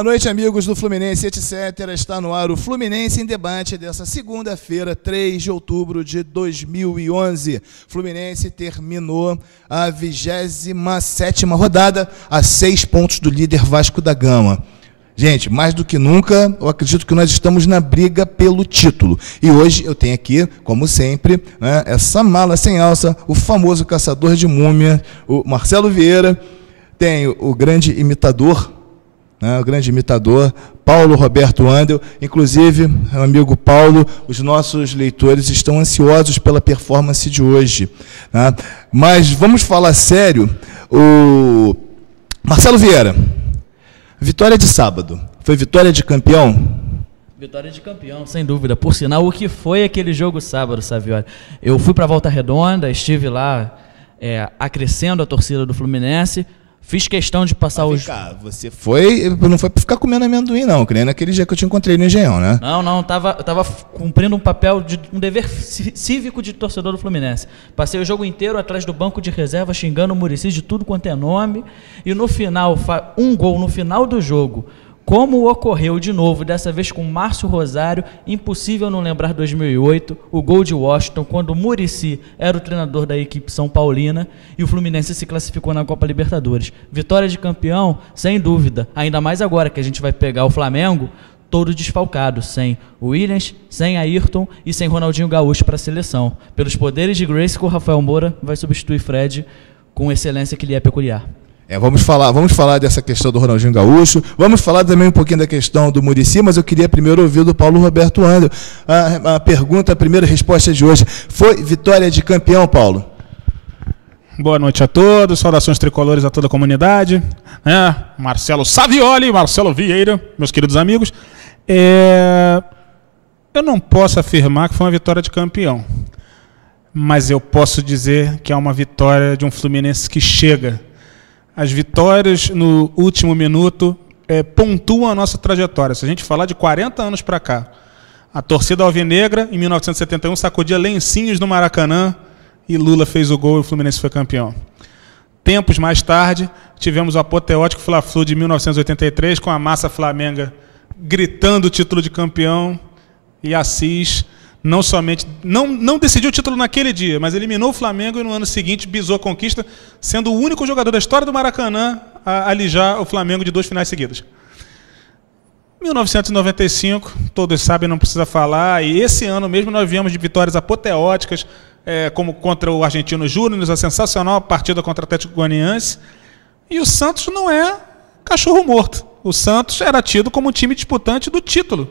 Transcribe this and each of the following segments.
Boa noite, amigos do Fluminense, etc. Está no ar o Fluminense em Debate dessa segunda-feira, 3 de outubro de 2011. Fluminense terminou a 27ª rodada a 6 pontos do líder Vasco da Gama. Gente, mais do que nunca, eu acredito que nós estamos na briga pelo título. E hoje eu tenho aqui, como sempre, né, essa mala sem alça, o famoso caçador de múmia, o Marcelo Vieira. Tenho o grande imitador, Paulo Roberto Andel. Inclusive, meu amigo Paulo, os nossos leitores estão ansiosos pela performance de hoje. Né? Mas vamos falar sério. O Marcelo Vieira, vitória de sábado, foi vitória de campeão? Vitória de campeão, sem dúvida. Por sinal, o que foi aquele jogo sábado, Savioli? Eu fui para a Volta Redonda, estive lá acrescendo a torcida do Fluminense. Fiz questão de passar os... Você não foi para ficar comendo amendoim, não, que nem naquele dia que eu te encontrei no Engenhão, né? Não, tava cumprindo um dever cívico de torcedor do Fluminense. Passei o jogo inteiro atrás do banco de reserva, xingando o Muricy de tudo quanto é nome, e no final, um gol no final do jogo, como ocorreu de novo, dessa vez com Márcio Rosário, impossível não lembrar 2008, o gol de Washington, quando o Muricy era o treinador da equipe São Paulina e o Fluminense se classificou na Copa Libertadores. Vitória de campeão, sem dúvida, ainda mais agora que a gente vai pegar o Flamengo, todo desfalcado, sem o Williams, sem Ayrton e sem Ronaldinho Gaúcho para a seleção. Pelos poderes de Grace, o Rafael Moura vai substituir Fred com excelência que lhe é peculiar. Vamos falar dessa questão do Ronaldinho Gaúcho, vamos falar também um pouquinho da questão do Muricy, mas eu queria primeiro ouvir do Paulo Roberto Andel. A primeira resposta de hoje, foi vitória de campeão, Paulo? Boa noite a todos, saudações tricolores a toda a comunidade, Marcelo Savioli, Marcelo Vieira, meus queridos amigos. Eu não posso afirmar que foi uma vitória de campeão, mas eu posso dizer que é uma vitória de um Fluminense que chega. As vitórias no último minuto pontuam a nossa trajetória. Se a gente falar de 40 anos para cá, a torcida alvinegra, em 1971, sacudia lencinhos no Maracanã e Lula fez o gol e o Fluminense foi campeão. Tempos mais tarde, tivemos o apoteótico Fla-Flu de 1983, com a massa flamenga gritando o título de campeão, e Assis não decidiu o título naquele dia, mas eliminou o Flamengo e no ano seguinte bisou a conquista, sendo o único jogador da história do Maracanã a alijar o Flamengo de 2 finais seguidas. 1995, todos sabem, não precisa falar, e esse ano mesmo nós viemos de vitórias apoteóticas, como contra o Argentino Júnior, a sensacional partida contra o Atlético Goianiense, e o Santos não é cachorro morto. O Santos era tido como um time disputante do título.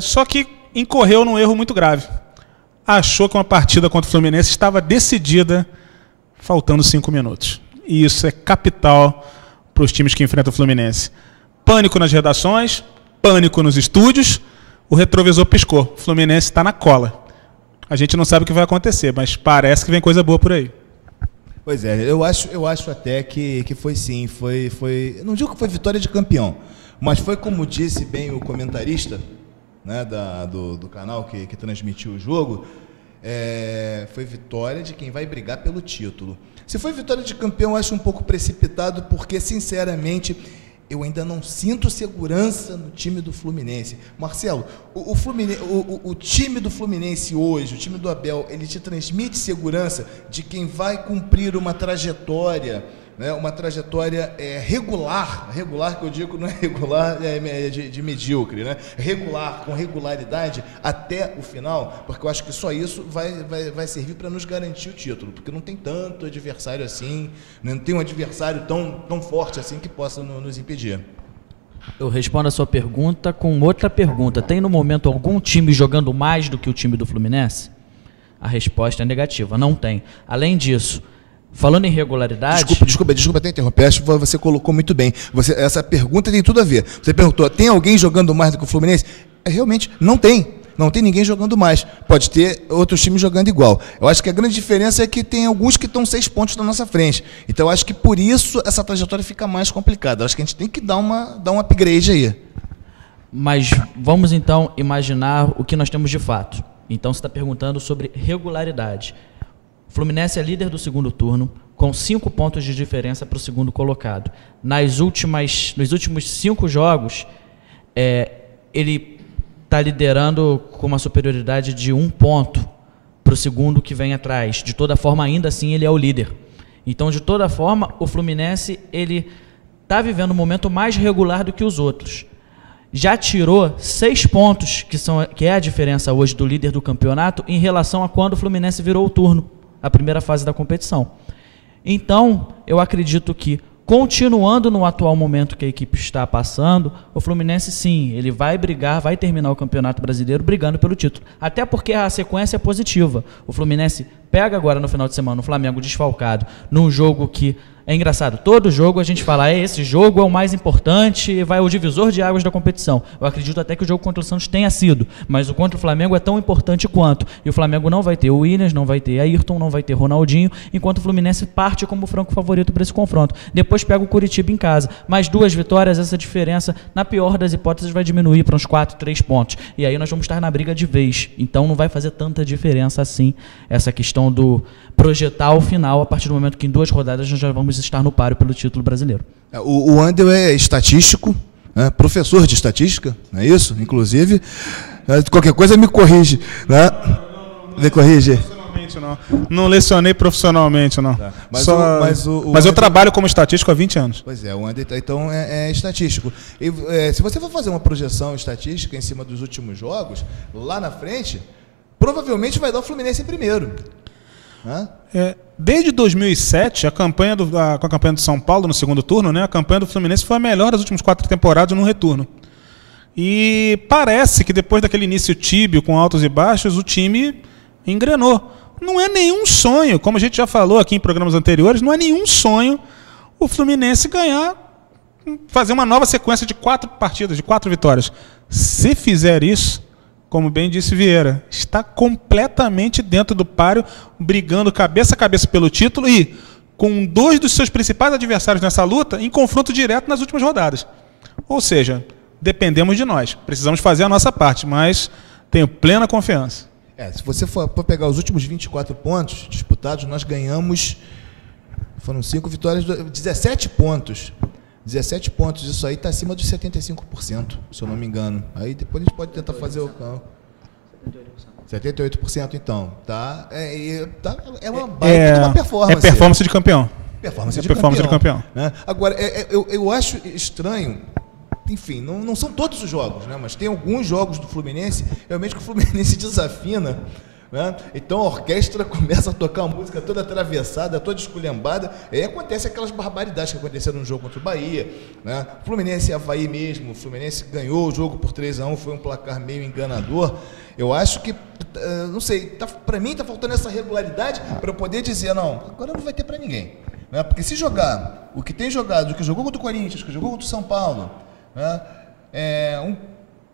Só que incorreu num erro muito grave. Achou que uma partida contra o Fluminense estava decidida faltando 5 minutos. E isso é capital para os times que enfrentam o Fluminense. Pânico nas redações, pânico nos estúdios, o retrovisor piscou. O Fluminense está na cola. A gente não sabe o que vai acontecer, mas parece que vem coisa boa por aí. Pois é, eu acho até que foi sim, não digo que foi vitória de campeão, mas foi, como disse bem o comentarista, né, do canal que transmitiu o jogo, foi vitória de quem vai brigar pelo título. Se foi vitória de campeão, eu acho um pouco precipitado, porque, sinceramente, eu ainda não sinto segurança no time do Fluminense. Marcelo, o time do Fluminense hoje, o time do Abel, ele te transmite segurança de quem vai cumprir uma trajetória, né, uma trajetória regular que eu digo não é regular de medíocre, né, regular, com regularidade até o final, porque eu acho que só isso vai servir para nos garantir o título, porque não tem tanto adversário assim, não tem um adversário tão forte assim que possa nos impedir. Eu respondo a sua pergunta com outra pergunta. Tem no momento algum time jogando mais do que o time do Fluminense? A resposta é negativa, não tem. Além disso, falando em regularidade... Desculpa até interromper, acho que você colocou muito bem. Essa pergunta tem tudo a ver. Você perguntou, tem alguém jogando mais do que o Fluminense? Realmente, não tem. Não tem ninguém jogando mais. Pode ter outros times jogando igual. Eu acho que a grande diferença é que tem alguns que estão 6 pontos na nossa frente. Então, eu acho que por isso essa trajetória fica mais complicada. Eu acho que a gente tem que dar um upgrade aí. Mas vamos, então, imaginar o que nós temos de fato. Então, você está perguntando sobre regularidade. O Fluminense é líder do segundo turno, com 5 pontos de diferença para o segundo colocado. Nos últimos 5 jogos, ele está liderando com uma superioridade de 1 ponto para o segundo que vem atrás. De toda forma, ainda assim, ele é o líder. Então, de toda forma, o Fluminense ele está vivendo um momento mais regular do que os outros. Já tirou 6 pontos, que é a diferença hoje do líder do campeonato, em relação a quando o Fluminense virou o turno, a primeira fase da competição. Então, eu acredito que, continuando no atual momento que a equipe está passando, o Fluminense, sim, ele vai brigar, vai terminar o Campeonato Brasileiro brigando pelo título. Até porque a sequência é positiva. O Fluminense pega agora no final de semana o Flamengo desfalcado, num jogo que... É engraçado, todo jogo a gente fala, esse jogo é o mais importante, vai o divisor de águas da competição. Eu acredito até que o jogo contra o Santos tenha sido, mas o contra o Flamengo é tão importante quanto. E o Flamengo não vai ter o Williams, não vai ter Ayrton, não vai ter Ronaldinho, enquanto o Fluminense parte como franco favorito para esse confronto. Depois pega o Curitiba em casa. Mais 2 vitórias, essa diferença, na pior das hipóteses, vai diminuir para uns 4, 3 pontos. E aí nós vamos estar na briga de vez. Então não vai fazer tanta diferença assim, essa questão do projetar o final, a partir do momento que em 2 rodadas nós já vamos estar no páreo pelo título brasileiro. O Andel é estatístico, né? Professor de estatística, não é isso? Inclusive, qualquer coisa me corrige, né? Me corrige. Não lecionei profissionalmente, não. Tá. Mas eu trabalho como estatístico há 20 anos. Pois é, o Andel então é estatístico. E, se você for fazer uma projeção estatística em cima dos últimos jogos, lá na frente, provavelmente vai dar o Fluminense em primeiro. Desde 2007, com a campanha do São Paulo no segundo turno, né, a campanha do Fluminense foi a melhor das últimas 4 temporadas no retorno. E parece que depois daquele início tíbio, com altos e baixos, o time engrenou. Não é nenhum sonho, como a gente já falou aqui em programas anteriores, não é nenhum sonho o Fluminense fazer uma nova sequência de 4 partidas, de 4 vitórias. Se fizer isso, como bem disse Vieira, está completamente dentro do páreo, brigando cabeça a cabeça pelo título e com 2 dos seus principais adversários nessa luta em confronto direto nas últimas rodadas. Ou seja, dependemos de nós. Precisamos fazer a nossa parte, mas tenho plena confiança. Se você for pegar os últimos 24 pontos disputados, nós ganhamos, foram 5 vitórias, 17 pontos. 17 pontos, isso aí está acima dos 75%, se eu não me engano. Aí depois a gente pode tentar fazer o cálculo. 78%, então. É uma baita de uma performance. É performance de campeão. Performance de campeão. Né? Agora, eu acho estranho, enfim, não são todos os jogos, né? Mas tem alguns jogos do Fluminense, realmente que o Fluminense desafina. Né? Então a orquestra começa a tocar uma música toda atravessada, toda esculhambada, e aí acontece aquelas barbaridades que aconteceram no jogo contra o Bahia, né? Fluminense e Avaí mesmo, o Fluminense ganhou o jogo por 3-1, foi um placar meio enganador. Eu acho que, não sei, para mim está faltando essa regularidade para eu poder dizer, não, agora não vai ter para ninguém. Né? Porque se jogar o que tem jogado, o que jogou contra o Corinthians, o que jogou contra o São Paulo, né?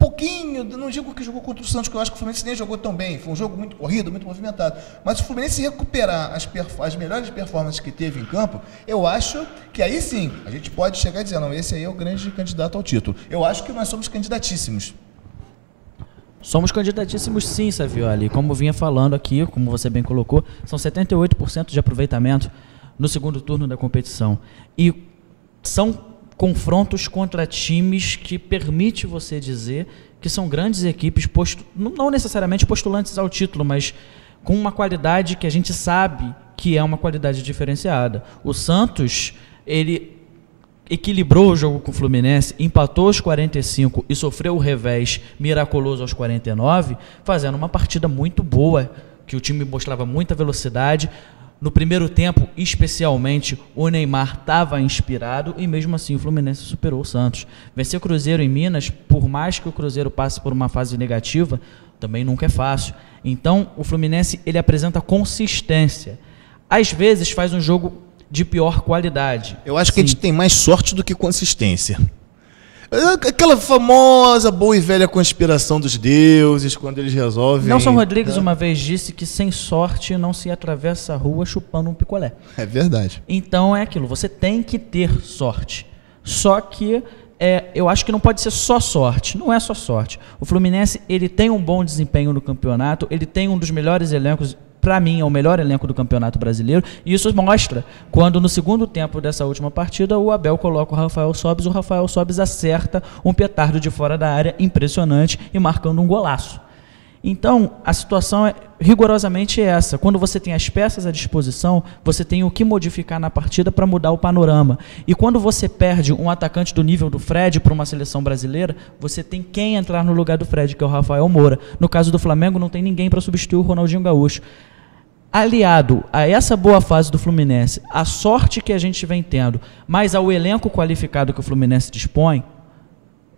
Pouquinho, não digo que jogou contra o Santos, que eu acho que o Fluminense nem jogou tão bem, foi um jogo muito corrido, muito movimentado, mas se o Fluminense recuperar as melhores performances que teve em campo, eu acho que aí sim, a gente pode chegar e dizer, não, esse aí é o grande candidato ao título. Eu acho que nós somos candidatíssimos. Somos candidatíssimos sim, Savioli, como vinha falando aqui, como você bem colocou, são 78% de aproveitamento no segundo turno da competição, e são confrontos contra times que permite você dizer que são grandes equipes, não necessariamente postulantes ao título, mas com uma qualidade que a gente sabe que é uma qualidade diferenciada. O Santos, ele equilibrou o jogo com o Fluminense, empatou aos 45 e sofreu o revés miraculoso aos 49, fazendo uma partida muito boa, que o time mostrava muita velocidade. No primeiro tempo, especialmente, o Neymar estava inspirado e mesmo assim o Fluminense superou o Santos. Vencer o Cruzeiro em Minas, por mais que o Cruzeiro passe por uma fase negativa, também nunca é fácil. Então, o Fluminense ele apresenta consistência. Às vezes faz um jogo de pior qualidade. Eu acho que a gente tem mais sorte do que consistência. Aquela famosa boa e velha conspiração dos deuses, quando eles resolvem... Nelson Rodrigues uma vez disse que sem sorte não se atravessa a rua chupando um picolé. É verdade. Então é aquilo, você tem que ter sorte. Só que eu acho que não pode ser só sorte, não é só sorte. O Fluminense ele tem um bom desempenho no campeonato, ele tem um dos melhores elencos, para mim, é o melhor elenco do Campeonato Brasileiro. E isso mostra quando, no segundo tempo dessa última partida, o Abel coloca o Rafael Sobis acerta um petardo de fora da área impressionante e marcando um golaço. Então, a situação é rigorosamente essa. Quando você tem as peças à disposição, você tem o que modificar na partida para mudar o panorama. E quando você perde um atacante do nível do Fred para uma seleção brasileira, você tem quem entrar no lugar do Fred, que é o Rafael Moura. No caso do Flamengo, não tem ninguém para substituir o Ronaldinho Gaúcho. Aliado a essa boa fase do Fluminense, a sorte que a gente vem tendo, mas ao elenco qualificado que o Fluminense dispõe,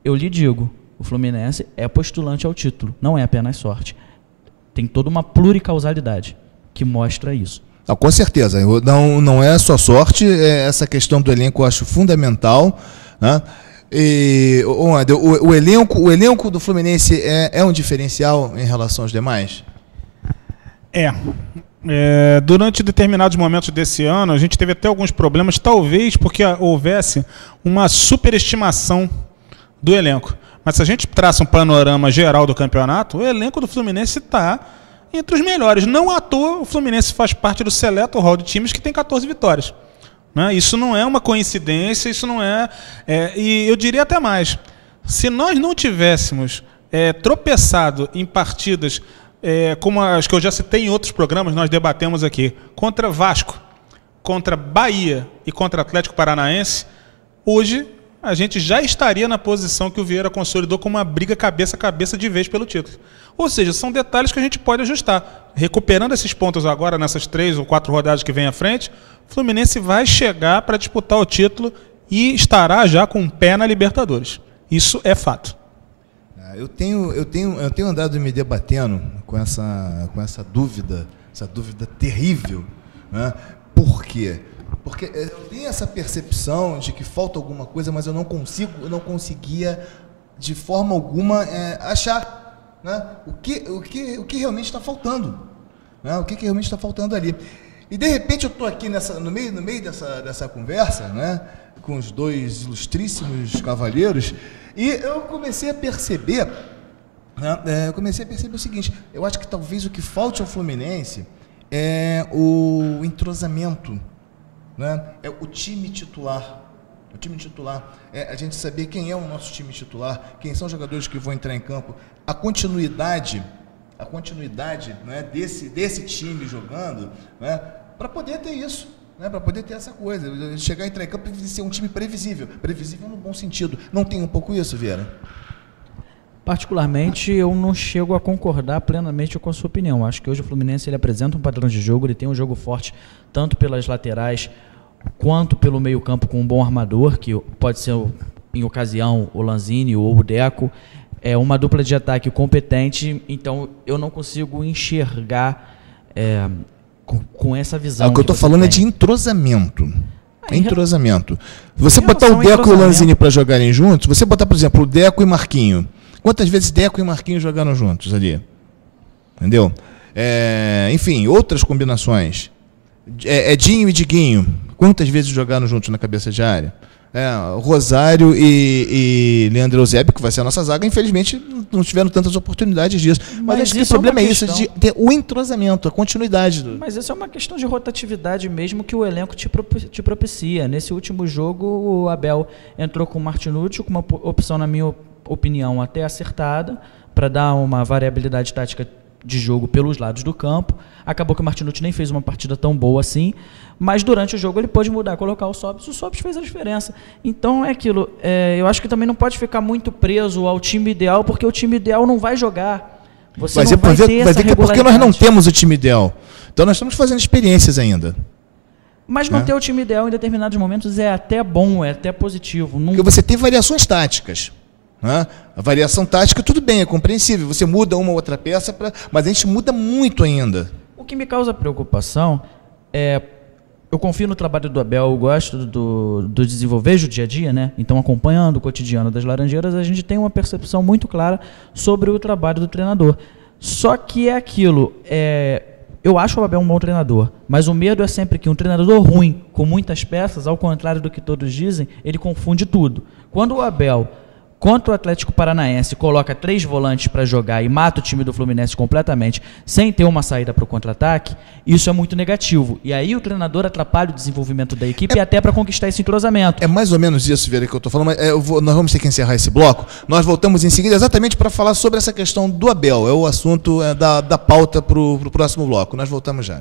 eu lhe digo, o Fluminense é postulante ao título, não é apenas sorte. Tem toda uma pluricausalidade que mostra isso. Não, com certeza, não é só sorte, essa questão do elenco eu acho fundamental, né? E, o elenco do Fluminense é um diferencial em relação aos demais? Durante determinados momentos desse ano, a gente teve até alguns problemas, talvez porque houvesse uma superestimação do elenco. Mas se a gente traça um panorama geral do campeonato, o elenco do Fluminense está entre os melhores. Não à toa o Fluminense faz parte do seleto hall de times que tem 14 vitórias. Né? Isso não é uma coincidência, isso não é... E eu diria até mais. Se nós não tivéssemos tropeçado em partidas como as que eu já citei em outros programas, nós debatemos aqui, contra Vasco, contra Bahia e contra Atlético Paranaense, hoje a gente já estaria na posição que o Vieira consolidou com uma briga cabeça a cabeça de vez pelo título. Ou seja, são detalhes que a gente pode ajustar. Recuperando esses pontos agora, nessas 3 ou 4 rodadas que vem à frente, o Fluminense vai chegar para disputar o título e estará já com o pé na Libertadores. Isso é fato. Eu tenho andado me debatendo com essa dúvida terrível, né? Por quê? Porque eu tenho essa percepção de que falta alguma coisa, mas eu não conseguia de forma alguma achar, né, o que realmente está faltando, né, o que realmente está faltando ali. E de repente eu estou aqui no meio dessa conversa, né, com os dois ilustríssimos cavalheiros, e eu comecei a perceber, né, o seguinte: eu acho que talvez o que falte ao Fluminense é o entrosamento, né? É o time titular. O time titular. A gente saber quem é o nosso time titular, quem são os jogadores que vão entrar em campo, a continuidade, né, desse time jogando, né, para poder ter isso, né, para poder ter essa coisa, chegar e entrar em campo e ser um time previsível no bom sentido. Não tem um pouco isso, Vieira? Particularmente, eu não chego a concordar plenamente com a sua opinião. Acho que hoje o Fluminense ele apresenta um padrão de jogo, ele tem um jogo forte tanto pelas laterais quanto pelo meio-campo com um bom armador, que pode ser, em ocasião, o Lanzini ou o Deco. É uma dupla de ataque competente, então eu não consigo enxergar com essa visão. O que eu estou falando é de entrosamento. Entrosamento. Você botar o Deco e o Lanzini para jogarem juntos, você botar, por exemplo, o Deco e Marquinho. Quantas vezes Deco e Marquinho jogaram juntos ali? Entendeu? Enfim, outras combinações. Dinho e Diguinho. Quantas vezes jogaram juntos na cabeça de área? Rosário e Leandro Eusébio, que vai ser a nossa zaga, infelizmente não tiveram tantas oportunidades disso. Mas acho que o problema é isso, de ter o entrosamento, a continuidade. Mas isso é uma questão de rotatividade mesmo que o elenco te propicia. Nesse último jogo, o Abel entrou com o Martinucci, com uma opção, na minha opinião, até acertada, para dar uma variabilidade tática de jogo pelos lados do campo. Acabou que o Martinucci nem fez uma partida tão boa assim, mas durante o jogo ele pôde mudar, colocar o Sobis fez a diferença. Então é aquilo, eu acho que também não pode ficar muito preso ao time ideal, porque o time ideal não vai jogar. Você não vai ter essa regularidade. Porque nós não temos o time ideal. Então nós estamos fazendo experiências ainda. Mas não ter o time ideal em determinados momentos é até bom, é até positivo. Porque você tem variações táticas. Né? A variação tática, tudo bem, é compreensível. Você muda uma ou outra peça, mas a gente muda muito ainda. O que me causa preocupação eu confio no trabalho do Abel, eu gosto do desenvolver o dia a dia, né? Então, acompanhando o cotidiano das Laranjeiras, a gente tem uma percepção muito clara sobre o trabalho do treinador. Só que é aquilo, eu acho o Abel um bom treinador, mas o medo é sempre que um treinador ruim, com muitas peças, ao contrário do que todos dizem, ele confunde tudo. Quando o Abel contra o Atlético Paranaense, coloca 3 volantes para jogar e mata o time do Fluminense completamente, sem ter uma saída para o contra-ataque, isso é muito negativo. E aí o treinador atrapalha o desenvolvimento da equipe até para conquistar esse entrosamento. É mais ou menos isso, Vieira, que eu estou falando, mas nós vamos ter que encerrar esse bloco. Nós voltamos em seguida exatamente para falar sobre essa questão do Abel. É o assunto da pauta para o próximo bloco. Nós voltamos já.